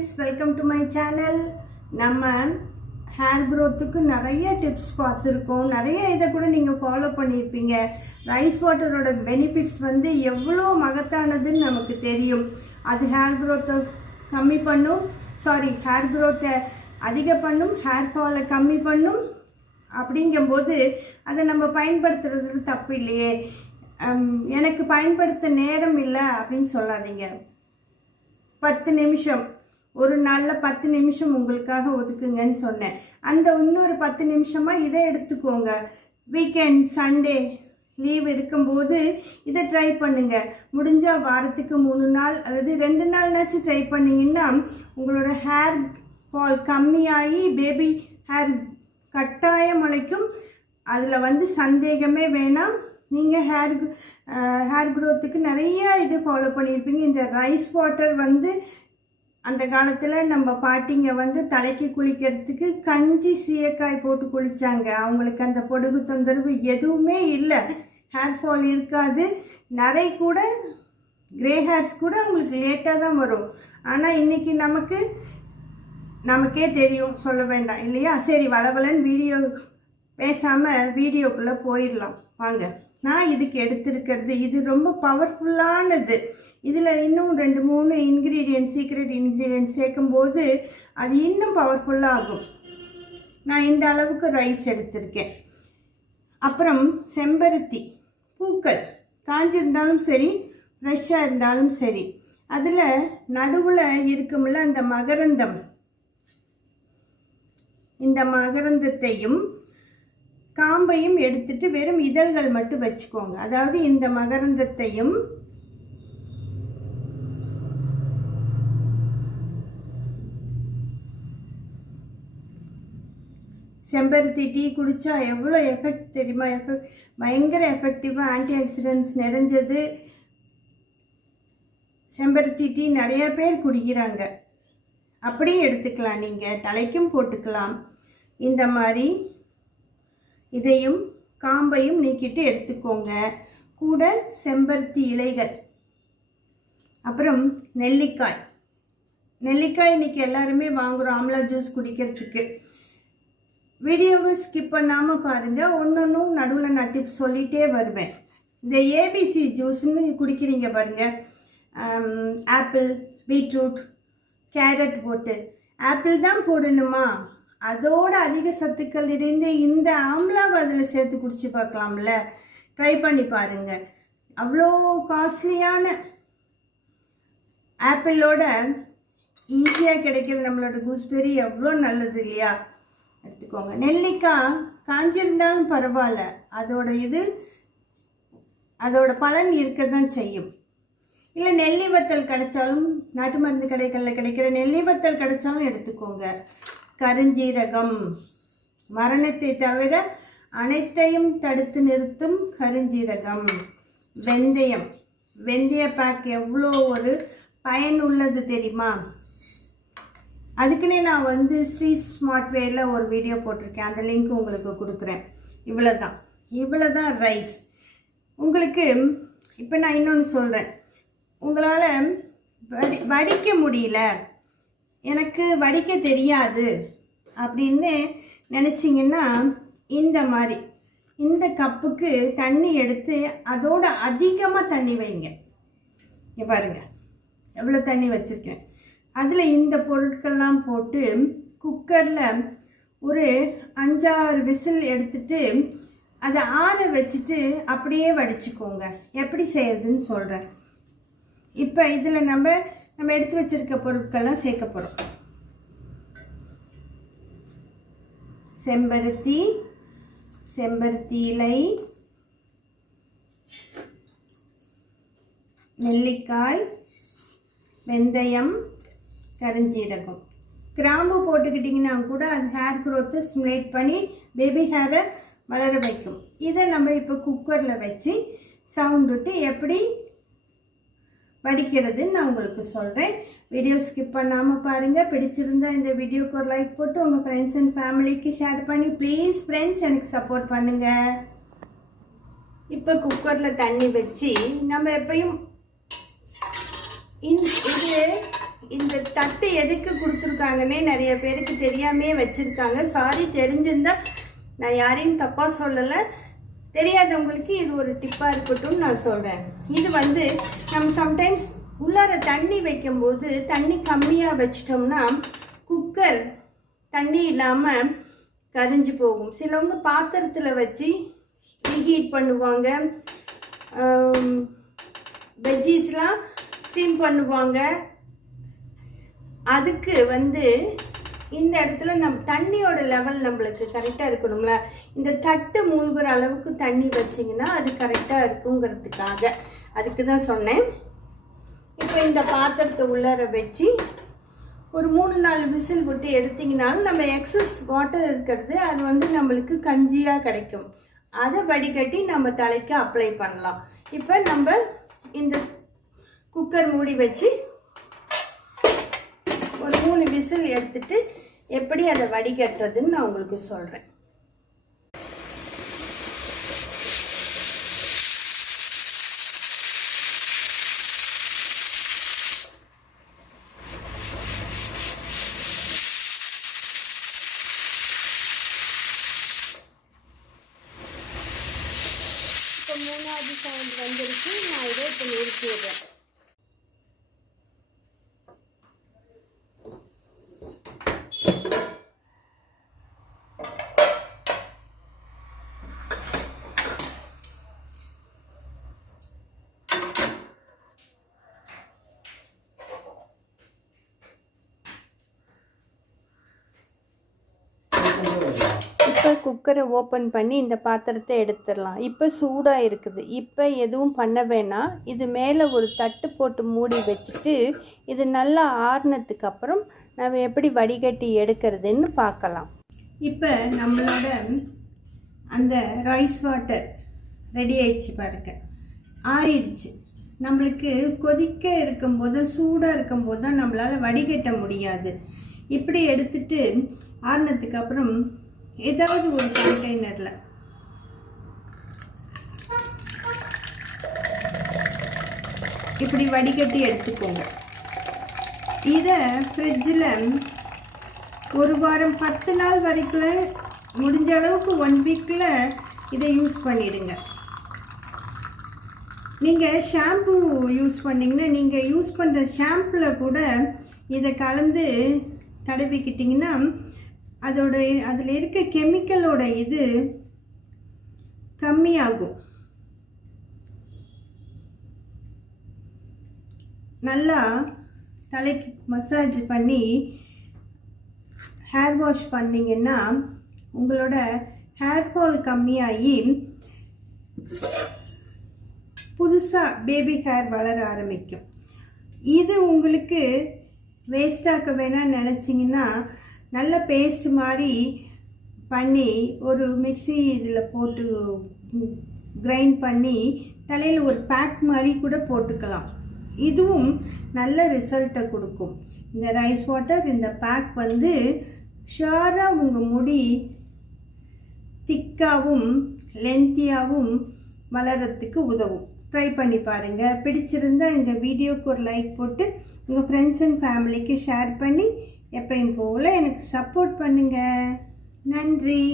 Friends welcome to my channel நம்ம hair க்ரோத்துக்கு நிறைய டிப்ஸ் பார்த்துருக்கோம். நிறைய இதை கூட நீங்கள் ஃபாலோ பண்ணியிருப்பீங்க. ரைஸ் வாட்டரோட பெனிஃபிட்ஸ் வந்து எவ்வளோ மகத்தானதுன்னு நமக்கு தெரியும். அது ஹேர் க்ரோத்தை கம்மி பண்ணும். சாரி ஹேர் க்ரோத்தை அதிக பண்ணும். ஹேர் ஃபாலை கம்மி பண்ணும். அப்படிங்கும்போது அதை நம்ம பயன்படுத்துறது தப்பு இல்லையே. எனக்கு பயன்படுத்த நேரம் இல்லை அப்படின்னு சொல்லாதீங்க. பத்து நிமிஷம். ஒரு நாளில் பத்து நிமிஷம் உங்களுக்காக ஒதுக்குங்கன்னு சொன்னேன். அந்த இன்னொரு பத்து நிமிஷமாக இதை எடுத்துக்கோங்க. வீக்கெண்ட் சண்டே லீவ் இருக்கும்போது இதை ட்ரை பண்ணுங்க. முடிஞ்சால் வாரத்துக்கு மூணு நாள் அல்லது ரெண்டு நாள்னாச்சும் ட்ரை பண்ணீங்கன்னா உங்களோட ஹேர் ஃபால் கம்மியாகி பேபி ஹேர் கட்டாயம் முளைக்கும். அதில் வந்து சந்தேகமே வேணாம். நீங்கள் ஹேர் ஹேர் க்ரோத்துக்கு நிறைய இது ஃபாலோ பண்ணியிருப்பீங்க. இந்த ரைஸ் வாட்டர் வந்து அந்த காலத்தில் நம்ம பாட்டிங்க வந்து தலைக்கு குளிக்கிறதுக்கு கஞ்சி சீயக்காய் போட்டு குளித்தாங்க அவங்களுக்கு அந்த பொடுகு தொந்தரவு எதுவுமே இல்லை. ஹேர் ஃபால் இருக்காது. நிறை கூட கிரே ஹேர்ஸ் கூட அவங்களுக்கு லேட்டாக தான் வரும். ஆனால் இன்றைக்கி நமக்கு நமக்கே தெரியும். சொல்ல வேண்டாம். இல்லையா? சரி வளவலன்னு வீடியோ பேசாமல் வீடியோக்குள்ளே போயிடலாம். வாங்க. நான் இதுக்கு எடுத்திருக்கிறது. இது ரொம்ப பவர்ஃபுல்லானது இதில் இன்னும் ரெண்டு மூணு இன்க்ரீடியன்ட் சீக்ரெட் இன்க்ரீடியன்ட் சேர்க்கும்போது அது இன்னும் பவர்ஃபுல்லாகும் நான் இந்த அளவுக்கு ரைஸ் எடுத்திருக்கேன். அப்புறம் செம்பருத்தி பூக்கள். காஞ்சிருந்தாலும் சரி ஃப்ரெஷ்ஷாக இருந்தாலும் சரி. அதில் நடுவில் இருக்கும்ல அந்த மகரந்தம். இந்த மகரந்தத்தையும் காம்பையும் எடுத்துட்டு வெறும் இதழ்கள் மட்டும் வச்சுக்கோங்க. அதாவது இந்த மகரந்தத்தையும் செம்பருத்தி டீ குடித்தா எவ்வளோ எஃபெக்ட் தெரியுமா? எஃபெக்ட் பயங்கர எஃபெக்டிவாக ஆன்டி ஆக்சிடென்ட்ஸ் நிறைஞ்சது. செம்பருத்தி டீ நிறைய பேர் குடிக்கிறாங்க. அப்படியும் எடுத்துக்கலாம் நீங்கள் தலைக்கும் போட்டுக்கலாம். இந்த மாதிரி இதையும் காம்பையும் நீக்கிட்டு எடுத்துக்கோங்க. கூட செம்பருத்தி இலைகள். அப்புறம் நெல்லிக்காய். நெல்லிக்காய் இன்னைக்கு எல்லாருமே வாங்குகிறோம் ஆம்லா ஜூஸ் குடிக்கிறதுக்கு. வீடியோவை ஸ்கிப் பண்ணாமல் பாருங்கள் ஒன்றொன்றும் நடுவில் நான் டிப்ஸ் சொல்லிகிட்டே வருவேன். இந்த ஏபிசி ஜூஸ்னு குடிக்கிறீங்க பாருங்கள் ஆப்பிள் பீட்ரூட் கேரட் போட்டு. ஆப்பிள் தான் போடணுமா? அதோட அதிக சத்துக்கள் நிறைந்த இந்த ஆம்லாவை அதில் சேர்த்து குடிச்சு பார்க்கலாம்ல? ட்ரை பண்ணி பாருங்க. அவ்வளோ காஸ்ட்லியான ஆப்பிளோட ஈஸியாக கிடைக்கிற நம்மளோட கூஸ்பெரி எவ்வளோ நல்லது இல்லையா? எடுத்துக்கோங்க. நெல்லிக்காய் காஞ்சிருந்தாலும் பரவாயில்ல. அதோட இது அதோட பலன் இருக்க தான் செய்யும். இல்லை நெல்லி வத்தல் கிடைச்சாலும் நாட்டு மருந்து கடைகளில் கிடைக்கிற நெல்லி வத்தல் கிடைச்சாலும் எடுத்துக்கோங்க. கருஞ்சீரகம். மரணத்தை தவிர அனைத்தையும் தடுத்து நிறுத்தும் கருஞ்சீரகம். வெந்தயம். வெந்தய பேக் எவ்வளோ ஒரு பயன் உள்ளது தெரியுமா? அதுக்குன்னே நான் வந்து ஸ்ரீ ஸ்மார்ட் வேல ஒரு வீடியோ போட்டிருக்கேன். அந்த லிங்க் உங்களுக்கு கொடுக்குறேன். இவ்வளோ தான் இவ்வளோ தான் ரைஸ். உங்களுக்கு இப்போ நான் இன்னொன்று சொல்கிறேன் உங்களால் வடி வடிக்க முடியல. எனக்கு வடிக்க தெரியாது அப்படின்னு நினச்சிங்கன்னா இந்த மாதிரி இந்த கப்புக்கு தண்ணி எடுத்து அதோட அதிகமாக தண்ணி வைங்க. இங்கே பாருங்க எவ்வளோ தண்ணி வச்சுருக்கேன். அதில் இந்த பொருட்கள்லாம் போட்டு குக்கரில் ஒரு அஞ்சாறு விசில் எடுத்துட்டு அதை ஆற வச்சுட்டு அப்படியே வடிச்சுக்கோங்க. எப்படி செய்யறதுன்னு சொல்கிறேன் இப்போ இதில் நம்ம நம்ம எடுத்து வச்சிருக்க பொருட்கள்லாம் சேர்க்க போகிறோம் செம்பருத்தி செம்பருத்தி இலை நெல்லிக்காய் வெந்தயம் கருஞ்சீரகம். கிராம்பு போட்டுக்கிட்டிங்கன்னா கூட அது ஹேர் க்ரோத்தை ஸ்டிமுலேட் பண்ணி பேபி ஹேரை வளர வைக்கும். இதை நம்ம இப்போ குக்கரில் வச்சு சவுண்ட் விட்டு எப்படி படிக்கிறதுன்னு நான் உங்களுக்கு சொல்கிறேன் வீடியோ ஸ்கிப் பண்ணாமல் பாருங்கள் பிடிச்சிருந்தா இந்த வீடியோக்கு ஒரு லைக் போட்டு உங்கள் ஃப்ரெண்ட்ஸ் அண்ட் ஃபேமிலிக்கு ஷேர் பண்ணி ப்ளீஸ் ஃப்ரெண்ட்ஸ் எனக்கு சப்போர்ட் பண்ணுங்கள் இப்போ குக்கரில் தண்ணி வச்சு நம்ம எப்பயும் இது இந்த தட்டு எதுக்கு கொடுத்துருக்காங்கன்னே நிறைய பேருக்கு தெரியாமே வச்சுருக்காங்க. சாரி தெரிஞ்சிருந்தால் நான் யாரையும் தப்பாக சொல்லலை. தெரியாதவங்களுக்கு இது ஒரு டிப்பாக இருக்கட்டும் நான் சொல்கிறேன் இது வந்து நம்ம சம்டைம்ஸ் உள்ளார தண்ணி வைக்கும்போது தண்ணி கம்மியாக வச்சிட்டோம்னா குக்கர் தண்ணி இல்லாமல் கரிஞ்சு போகும். சிலவங்க பாத்திரத்தில் வச்சு ஹீட் பண்ணுவாங்க. வெஜ்ஜீஸ்லாம் ஸ்டீம் பண்ணுவாங்க. அதுக்கு வந்து இந்த இடத்துல நம் தண்ணியோட லெவல் நம்மளுக்கு கரெக்டாக இருக்கணும்ல? இந்த தட்டு மூழ்கிற அளவுக்கு தண்ணி வச்சிங்கன்னா அது கரெக்டாக இருக்குங்கிறதுக்காக. அதுக்கு தான் சொன்னேன். இப்போ இந்த பாத்திரத்தை உள்ளார வச்சு ஒரு மூணு நாலு விசில் விட்டு எடுத்திங்கனாலும் நம்ம எக்ஸஸ் வாட்டர் இருக்கிறது அது வந்து நம்மளுக்கு கஞ்சியாக கிடைக்கும். அதை வடிகட்டி நம்ம தலைக்கு அப்ளை பண்ணலாம். இப்போ நம்ம இந்த குக்கர் மூடி வச்சு ஒரு மூணு விசில் எடுத்துட்டு எப்படி அதை வடிகட்டுறதுன்னு நான் உங்களுக்கு சொல்கிறேன் இப்போ மூணாவது சவுண்ட் வந்துருச்சு நான் இதை இப்போ நிறுத்திடுறேன் இப்போ குக்கரை ஓப்பன் பண்ணி இந்த பாத்திரத்தை எடுத்துடலாம். இப்போ சூடாக இருக்குது. இப்போ எதுவும் பண்ண வேணாம். இது மேலே ஒரு தட்டு போட்டு மூடி வச்சுட்டு இது நல்லா ஆறுனதுக்கு அப்புறம் நம்ம எப்படி வடிகட்டி எடுக்கிறதுன்னு பார்க்கலாம். இப்போ நம்மளோட அந்த ரைஸ் வாட்டர் ரெடி ஆயிடுச்சு பாருங்க. ஆறிடுச்சு. நம்மளுக்கு கொதிக்க இருக்கும்போது சூடாக இருக்கும்போது தான் நம்மளால் வடிகட்ட முடியாது. இப்படி எடுத்துட்டு ஆறுனதுக்கு அப்புறம் ஏதாவது ஒரு கண்டெய்னரில் இப்படி வடிகட்டி எடுத்துக்கோங்க. இதை ஃப்ரிட்ஜில் ஒரு வாரம் பத்து நாள் வரைக்கும் முடிஞ்ச அளவுக்கு ஒன் வீக்கில் இதை யூஸ் பண்ணிடுங்க. நீங்கள் ஷாம்பு யூஸ் பண்ணிங்கன்னா நீங்கள் யூஸ் பண்ணுற ஷாம்பில் கூட இதை கலந்து தடவிக்கிட்டிங்கன்னா அதோட அதில் இருக்க கெமிக்கலோட இது கம்மியாகும். நல்லா தலைக்கு மசாஜ் பண்ணி ஹேர் வாஷ் பண்ணிங்கன்னா உங்களோட ஹேர் ஃபால் கம்மியாகி புதுசாக பேபி ஹேர் வளர ஆரம்பிக்கும். இது உங்களுக்கு வேஸ்டாக்க வேணாம்னு நினச்சிங்கன்னா நல்ல பேஸ்ட் மாதிரி பண்ணி ஒரு மிக்ஸி இதில் போட்டு கிரைண்ட் பண்ணி தலையில் ஒரு பேக் மாதிரி கூட போட்டுக்கலாம். இதுவும் நல்ல ரிசல்ட்டை கொடுக்கும். இந்த ரைஸ் வாட்டர் இந்த பேக் வந்து ஷாராக உங்கள் முடி திக்காகவும் லென்த்தியாகவும் வளரத்துக்கு உதவும். ட்ரை பண்ணி பாருங்கள் பிடிச்சிருந்தா இந்த வீடியோக்கு ஒரு லைக் போட்டு உங்கள் ஃப்ரெண்ட்ஸ் அண்ட் ஃபேமிலிக்கு ஷேர் பண்ணி எப்பையும் போல் எனக்கு சப்போர்ட் பண்ணுங்கள் நன்றி.